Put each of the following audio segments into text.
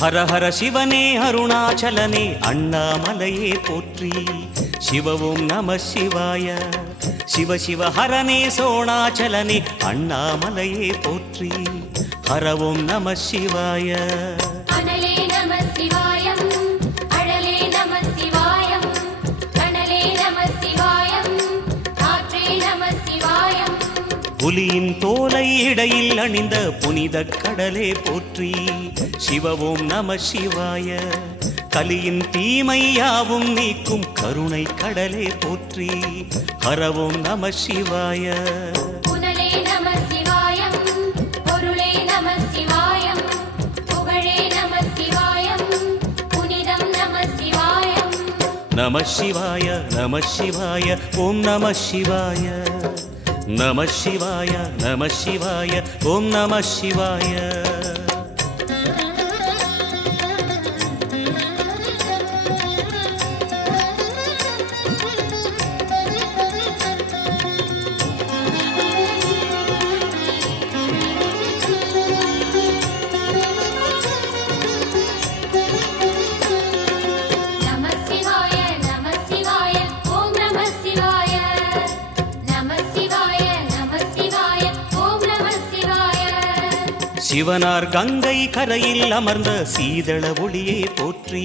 ஹர ஹர சிவனே அருணாச்சலனே அண்ணாமலையே போற்றி. சிவவும் நம சிவாய. சிவ சிவ ஹரனே சோணாச்சலனே அண்ணாமலையே போற்றி. ஹரவும் நம சிவாய. புலியின் தோலை இடையில் அணிந்த புனித கடலே போற்றி. சிவவும் நம சிவாய. கலியின் தீமையாவும் நீக்கும் கருணை கடலே போற்றி. ஹரவும் நம சிவாய. நம சிவாய நம சிவாய ஓம் நம சிவாய. நம சிவாய நம சிவாய ஓம் நம சிவாய. சிவனார் கங்கை கரையில் அமர்ந்த சீதள ஒளியே போற்றி.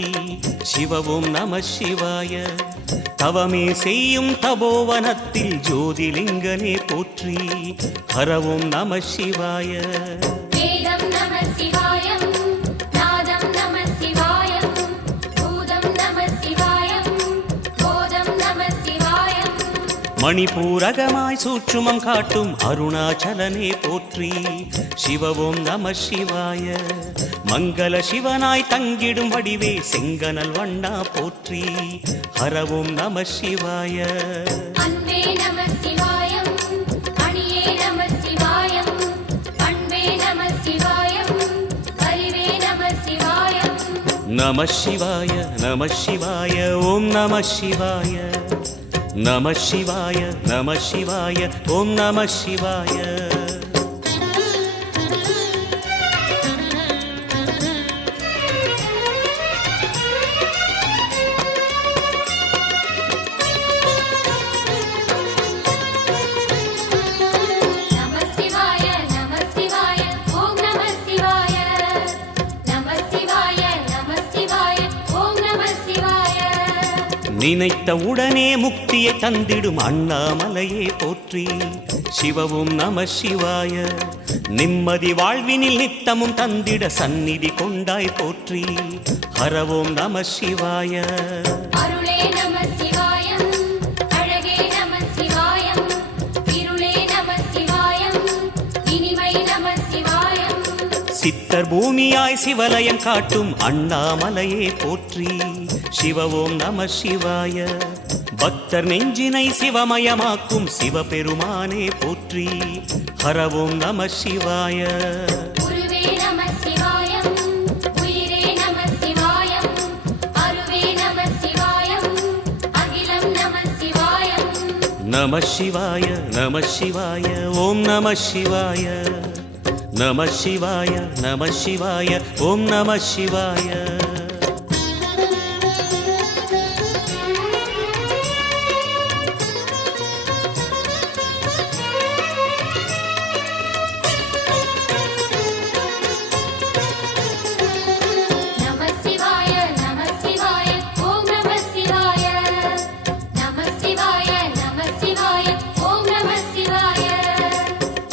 சிவவும் நம சிவாய. தவமே செய்யும் தபோவனத்தில் ஜோதிலிங்கனே போற்றி. ஹரவும் நம சிவாய. மணிபூரகமாய் சூட்சுமம் காட்டும் அருணாச்சலனே போற்றி. சிவவும் நம சிவாய. மங்கள சிவனாய் தங்கிடும் வடிவே செங்கனல் வண்ணா போற்றி. ஹரவும் நம சிவாய. நம சிவாய நம சிவாய ஓம் நம சிவாய. நம சிவாய நம சிவாய ஓம் நம சிவாய. நினைத்த உடனே முக்தியை தந்திடும் அண்ணாமலையே போற்றி. சிவவும் நம சிவாய. நிம்மதி வாழ்வினில் நித்தமும் தந்திட சந்நிதி கொண்டாய் போற்றி. ஹரவும் நம சிவாய. சித்தர் பூமியாய் சிவலயம் காட்டும் அண்ணாமலையே போற்றி. சிவவும் நம சிவாய. பக்தர் நெஞ்சினை சிவமயமாக்கும் சிவபெருமானே போற்றி. ஹரவும் நம சிவாய. நம சிவாய நம சிவாய ஓம் நம சிவாய. நம சிவாய நம சிவாய ஓம் நம சிவாய.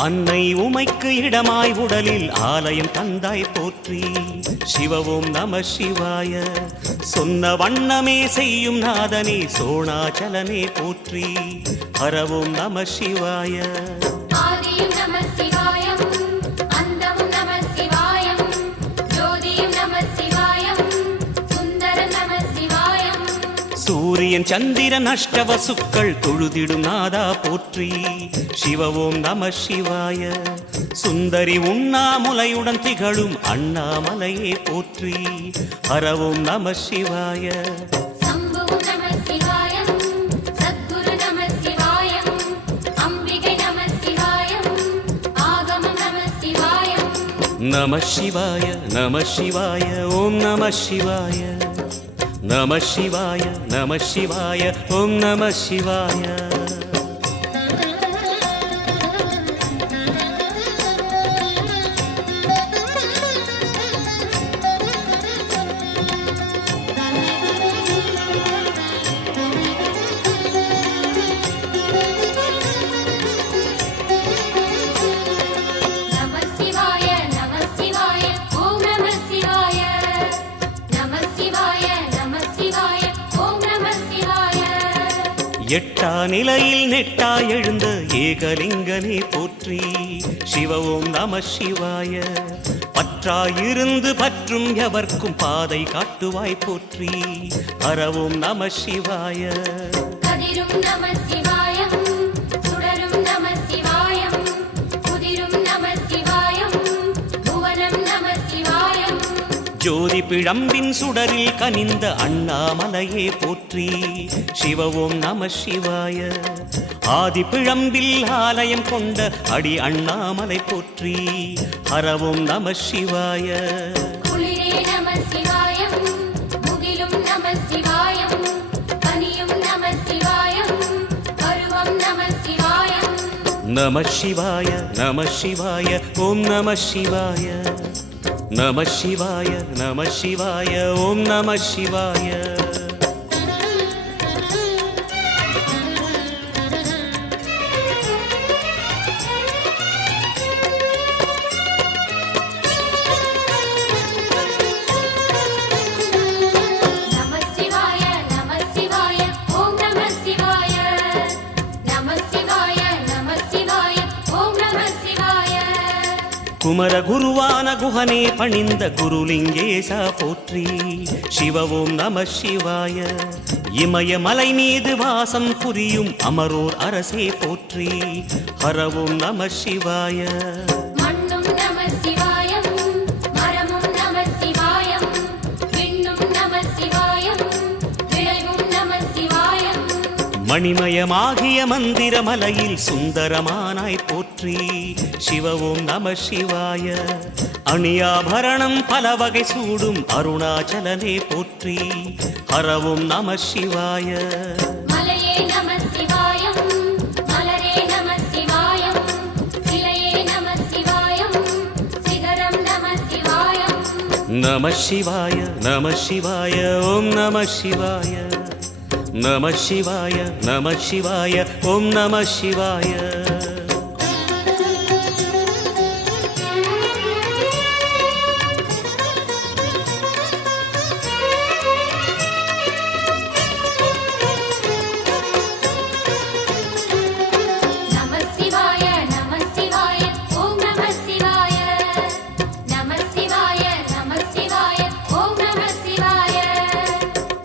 அன்னை உமைக்கு இடமாய் உடலில் ஆலயம் தந்தாய் போற்றி. சிவவும் நம சிவாய. சொன்ன வண்ணமே செய்யும் நாதனே சோணாச்சலனே போற்றி. ஹரவும் நம சிவாய. சூரியன் சந்திரன் அஷ்டவசுக்கள் தொழுதிடும் நாதா போற்றி. சிவவும் நம சிவாய. சுந்தரி உண்ணாமுலையுடன் திகழும் அண்ணாமலையே போற்றி. ஹரவும் நம சிவாய. நம சிவாய நம சிவாய ஓம் நம சிவாய நம சிவாய நம சிவாய ஓம் நம சிவாய எட்டா நிலையில் நெட்டா எழுந்த ஏகலிங்கனே போற்றி சிவ ஓம் நம சிவாய பற்றாயிருந்து பற்றும் எவர்க்கும் பாதை காட்டுவாய் போற்றி ஹர ஓம் நம சிவாய கதிரும் நம சிவாயம் சுடரும் நம சிவாயம் குதிரும் நம சிவாயம் புவனம் நம சிவாயம் ஜோதி பிழம்பின் சுடரில் கனிந்த அண்ணாமலையே போற்றி சிவ ஓம் நம சிவாய ஆதி பிழம்பில் ஆலயம் கொண்ட அடி அண்ணாமலை போற்றி ஹர ஓம் நம சிவாய குளிரே நம சிவாயம் முகிலும் நம சிவாயம் பனியும் நம சிவாயம் பருவம் நம சிவாயம் நம சிவாய நம சிவாய ஓம் நம சிவாய நம சிவாய நம சிவாய ஓம் நம சிவாய குமர குருவான குஹனே பணிந்த குருலிங்கேசா போற்றி சிவ ஓம் நம சிவாய இமய மலை மீது வாசம் புரியும் அமரோர் அரசே போற்றி ஹர ஓம் நம சிவாய மண்ணும் நம சிவாயம் மரமும் நம சிவாயம் விண்ணும் நம சிவாயம் விளைவும் நம சிவாயம் மணிமயமாகிய மந்திர மலையில் சுந்தரமானாய் போற்றி சிவ ஓம் நம சிவாய அணியாபரணம் பல வகை சூடும் அருணாச்சலனே போற்றி ஹர ஓம் நம சிவாய மலையே நம சிவாயம் மலரே நம சிவாயம் சிலையே நம சிவாயம் சிகரம் நம சிவாயம் நம சிவாய நம சிவாய ஓம் நம சிவாய நம சிவாய நம சிவாய ஓம் நம சிவாய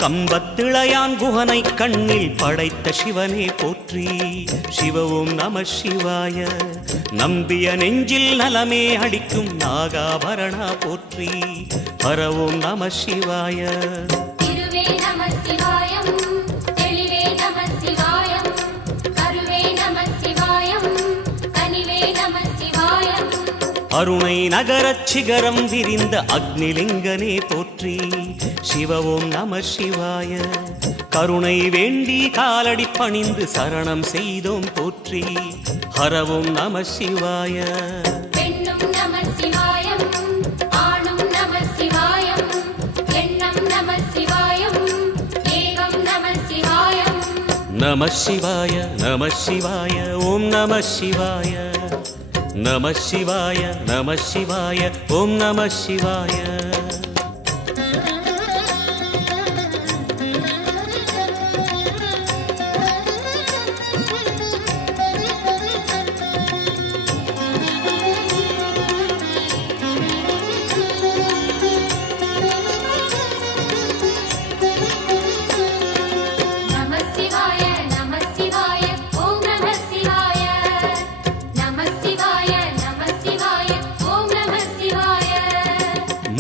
கம்பத்திளையான் குஹனை கண்ணில் படைத்த சிவனே போற்றி சிவ ஓம் நம சிவாய நம்பிய நெஞ்சில் நலமே அடிக்கும் நாகாபரணா போற்றி ஹர ஓம் நம சிவாய திருவே நம சிவாயம் தெளிவே நம சிவாயம் கருவே நம சிவாயம் கனிவே நம சிவாயம் அருணை நகரச் சிகரம் விரிந்த அக்னிலிங்கனே போற்றி சிவ ஓம் நம சிவாய கருணை வேண்டி காலடி பணிந்து சரணம் செய்தோம் போற்றி ஹர ஓம் நம சிவாய பெண்ணும் நம சிவாயம் ஆணும் நம சிவாயம் எண்ணம் நம சிவாயம் ஏகம் நம சிவாயம் நம சிவாய நம சிவாய ஓம் நம சிவாய நம சிவாய நம சிவாய ஓம் நம சிவாய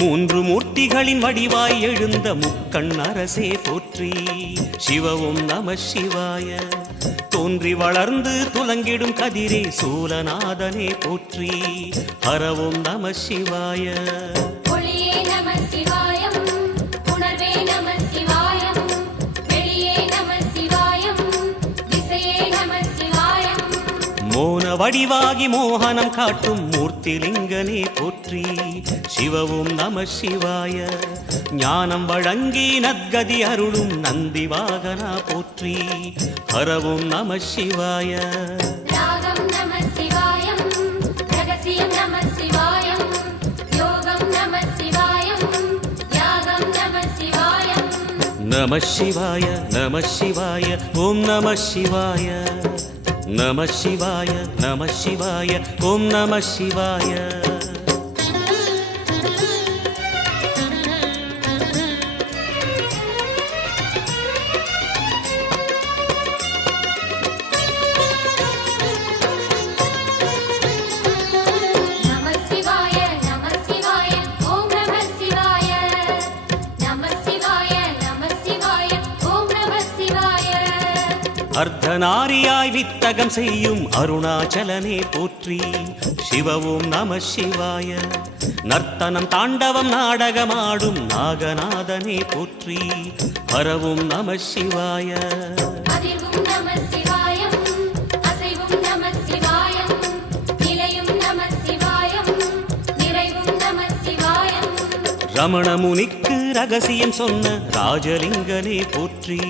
மூன்று மூர்த்திகளின் வடிவாய் எழுந்த முக்கண் அரசே போற்றி. சிவவும் நம சிவாய. தோன்றி வளர்ந்து துலங்கிடும் கதிரே சூலநாதனே போற்றி. ஹரவும் நம சிவாய. ஒளியே நம சிவாயம், உணர்வே நம சிவாயம், வெளியே நம சிவாயம், திசையே நம சிவாயம். மோன வடிவாகி மோகனம் காட்டும் மூர்த்திலிங்கனே போற்றி. சிவவும் நம சிவாய. ஞானம் வழங்கி நற்கதி அருளும் நந்தி வாகனா போற்றி. ஹரவும் நம சிவாய. ராகம் நம சிவாயம், ரகசியம் நம சிவாயம், யோகம் நம சிவாயம், யாகம் நம சிவாயம். நம சிவாய நம சிவாய ஓம் நம சிவாய. நம சிவாய நம சிவாய ஓம் நம சிவாய. நம சிவாய நம சிவாய ஓம் நம சிவாய. நம சிவாய நம சிவாய ஓம் நம சிவாய. அர்த்தநாரியாய் வித்தகம் செய்யும் அருணாச்சலனே போற்றி. சிவவும் நம சிவாய. நர்த்தனம் தாண்டவம் நாடகமாடும் நாகநாதனே போற்றி. ஹரவும் நம சிவாய. அதிர்வும் நம சிவாயம், அசைவும் நம சிவாயம், நிலையும் நம சிவாயம், நிறைவும் நம சிவாயம். ரமண முனிக்கு ரகசியம் சொன்ன ராஜலிங்கனே போற்றி.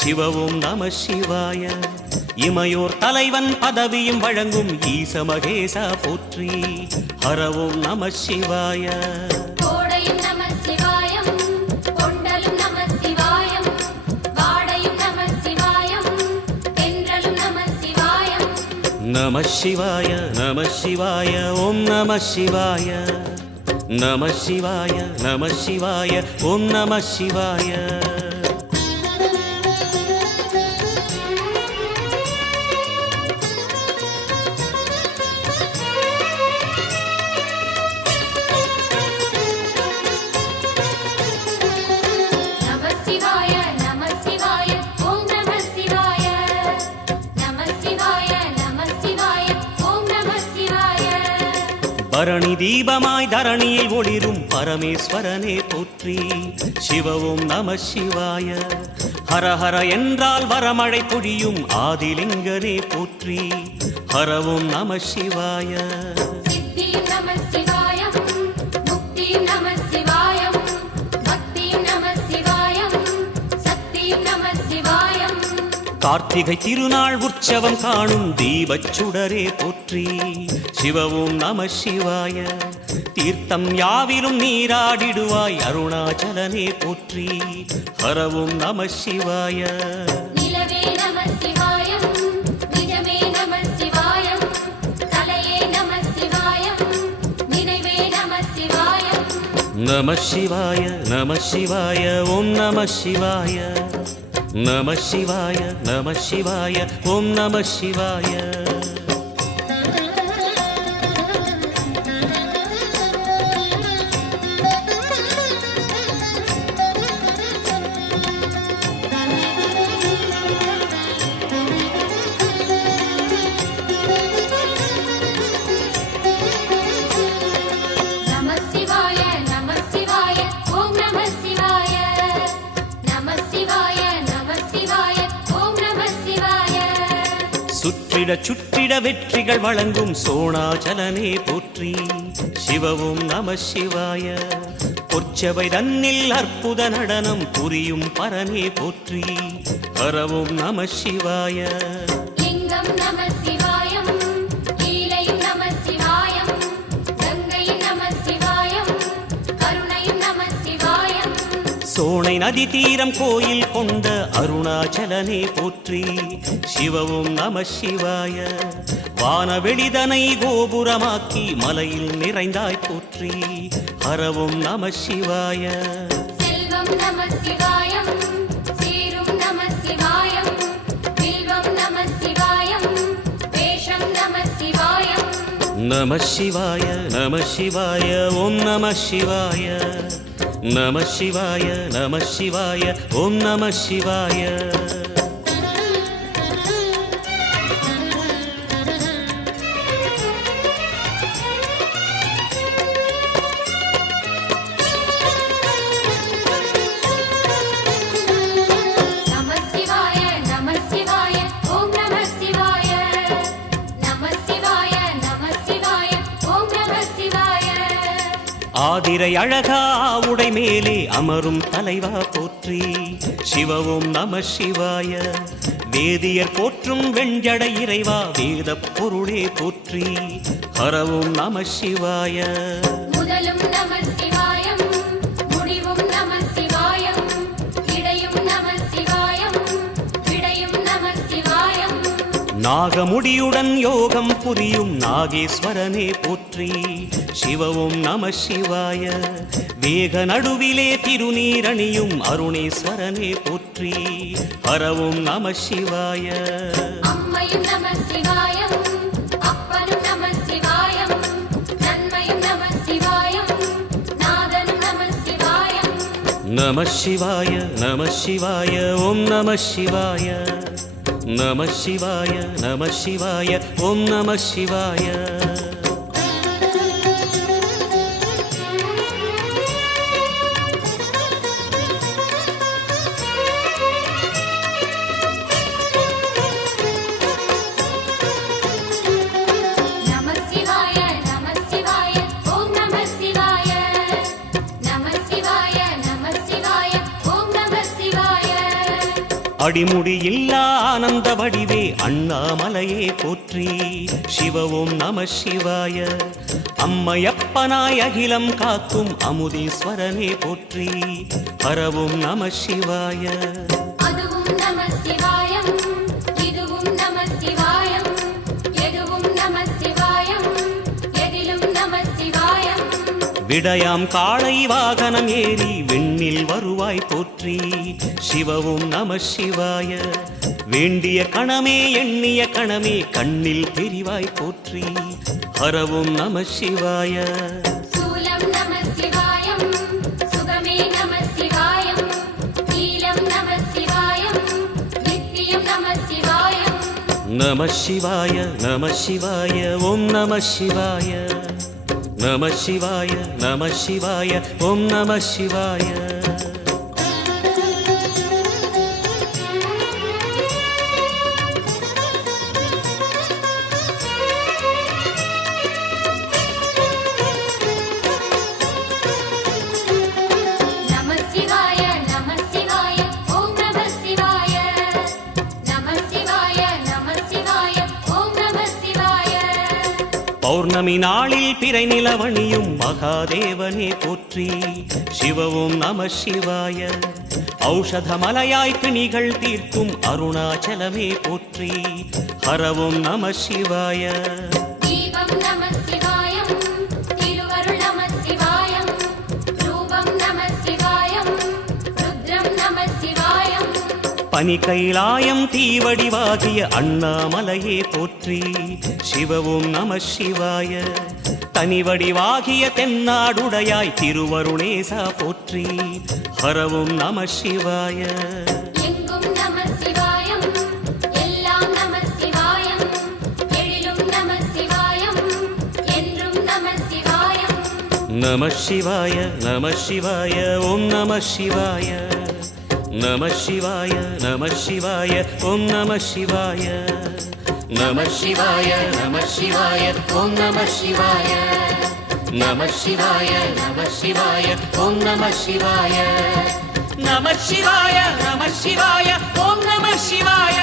சிவவும் நம சிவாய. இமையோர் தலைவன் பதவியும் வழங்கும் ஈச மகேசா போற்றி. ஹரவும் நம சிவாய. கோடையும் நம சிவாயம், கொண்டலும் நம சிவாயம், வாடையும் நம சிவாயம், தென்றலும் நம சிவாயம். நம சிவாய நம சிவாய ஓம் நம சிவாய. நம சிவாய நம சிவாய ஓம் நம சிவாய. நம சிவாய நம சிவாய ஓம் நம சிவாய. நம சிவாய நம சிவாய ஓம் நம சிவாய. பரணி தீபமாய் தரணியில் ஒளிரும் பரமேஸ்வரனே போற்றி. சிவவும் நம சிவாய. ஹரஹர என்றால் வரமழை பொழியும் ஆதிலிங்கனே போற்றி. ஹரவும் நம சிவாய. சித்தியும் நம சிவாயம், முக்தியும் நம சிவாயம், பக்தியும் நம சிவாயம், சக்தியும் நம சிவாயம். கார்த்திகை திருநாள் உற்சவம் காணும் தீபச் சுடரே போற்றி. சிவவும் நம சிவாய. தீர்த்தம் யாவிலும் நீராடிடுவாய் அருணாச்சலனே போற்றி. ஹரவும் நம சிவாய. நிலவே நம சிவாயம், நிஜமே நம சிவாயம், கலையே நம சிவாயம், நினைவே நம சிவாயம். நம சிவாய நம சிவாய ஓம் நம சிவாய. நம சிவாய நம சிவாய ஓம் நம சிவாய. நம சிவாய நம சிவாய ஓம் நம சிவாய. நம சிவாய நம சிவாய ஓம் நம சிவாய. சுற்றிட சுற்றிட வெற்றிகள் வழங்கும் சோணாச்சலனே போற்றி. சிவவும் நம சிவாய. பொற்சபை தன்னில் அற்புத நடனம் புரியும் பரனே போற்றி. ஹரவும் நம சிவாய. லிங்கம் நம சிவாயம், லீலையும் நம சிவாயம், கங்கையும் நம சிவாயம், கருணையும் நம சிவாயம். சோனை நதி தீரம் கோயில் கொண்ட அருணாச்சலனே போற்றி. சிவவும் நம சிவாய. வானவெளிதனை கோபுரமாக்கி மலையில் நிறைந்தாய் போற்றி. ஹரவும் நம சிவாய. செல்வம் நம சிவாயம், சீரும் நம சிவாயம், வில்வம் நம சிவாயம், வேஷம் நம சிவாயம். நம சிவாய நம சிவாய ஓம் நம சிவாய நம சிவாய நம சிவாய ஓம் நம சிவாய நம சிவாய நம சிவாய ஓம் நம சிவாய நம சிவாய நம சிவாய ஓம் நம சிவாய ஆதிரை அழகா உடை மேலே அமரும் தலைவா போற்றி சிவவும் நம சிவாய வேதியர் போற்றும் வெண்ஜடை இறைவா வேத பொருளே போற்றி ஹரவும் நம சிவாய முதலும் நம சிவாயம் முடிவும் நம சிவாயம் இடையும் நம சிவாயம் விடையும் நம சிவாயம் நாகமுடியுடன் யோகம் புரியும் நாகேஸ்வரனே போற்றி சிவவும் நம சிவாய வேக நடுவிலே திருநீரணியும் அருணேஸ்வரனே போற்றி ஹரவும் நம சிவாய அம்மையும் நம சிவாயம் அப்பனும் நம சிவாயம் நன்மையும் நம சிவாயம் நாதனும் நம சிவாயம் நம சிவாய நம சிவாய ஓம் நம சிவாய நம சிவாய நம சிவாய ஓம் நம சிவாய நம சிவாய நம சிவாய ஓம் நம சிவாய நம சிவாய நம சிவாய ஓம் நம சிவாய அடிமுடியில்லா ஆனந்த வடிவே அண்ணாமலையே போற்றி சிவவும் நம சிவாய அம்மையப்பனாய் அகிலம் காக்கும் அமுதீஸ்வரனே போற்றி ஹரவும் நம சிவாய அதுவும் நம சிவாயம் இதுவும் நம சிவாயம் எதுவும் நம சிவாயம் எதிலும் நம சிவாயம் விடயாம் காளை வாகனம் ஏறி விண்ணில் வருவாய் போற்றி சிவவும் நம சிவாய வேண்டிய கணமே எண்ணிய கணமே கண்ணில் தெரிவாய் போற்றி ஹரவும் நம சிவாய சூலம் நம சிவாயம் சுகமே நம சிவாயம் நீலம் நம சிவாயம் நித்தியம் நம சிவாயம் நம சிவாய நம சிவாய ஓம் நம சிவாய நம சிவாய நம சிவாய ஓம் நம சிவாய நம சிவாய நம சிவாய ஓம் நம சிவாய நம சிவாய நம சிவாய ஓம் நம சிவாய பௌர்ணமி நாளில் பிறை நிலவணியும் மகாதேவனே போற்றி சிவவும் நம சிவாய ஔஷதமலையாய் பிணிகள் தீர்க்கும் அருணாச்சலமே போற்றி ஹரவும் நம சிவாய தீபம் நம சிவாயம் திருவருள் நம சிவாயம் ரூபம் நம சிவாயம் ருத்ரம் நம சிவாயம் பனி கைலாயம் தீவடிவாகிய அண்ணாமலையே போற்றி சிவவும் நம சிவாய தனிவடிவாகிய தென்னாடுடையாய் திருவருணேசா போற்றி ஹரவும் நம சிவாய எங்கும் நம சிவாயம் எல்லாம் நம சிவாயம் எழிலும் நம சிவாயம் என்றும் நம சிவாயம் நம சிவாய நம சிவாய ஓம் நம சிவாய நம சிவாய நம சிவாய ஓம் நம சிவாய நம சிவாய நம சிவாய ஓம் நம சிவாய நம சிவாய நம சிவாய ஓம் நம சிவாய நம சிவாய நம சிவாய ஓம் நம சிவாய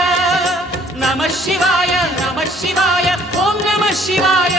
நம சிவாய நம சிவாய ஓம் நம சிவாய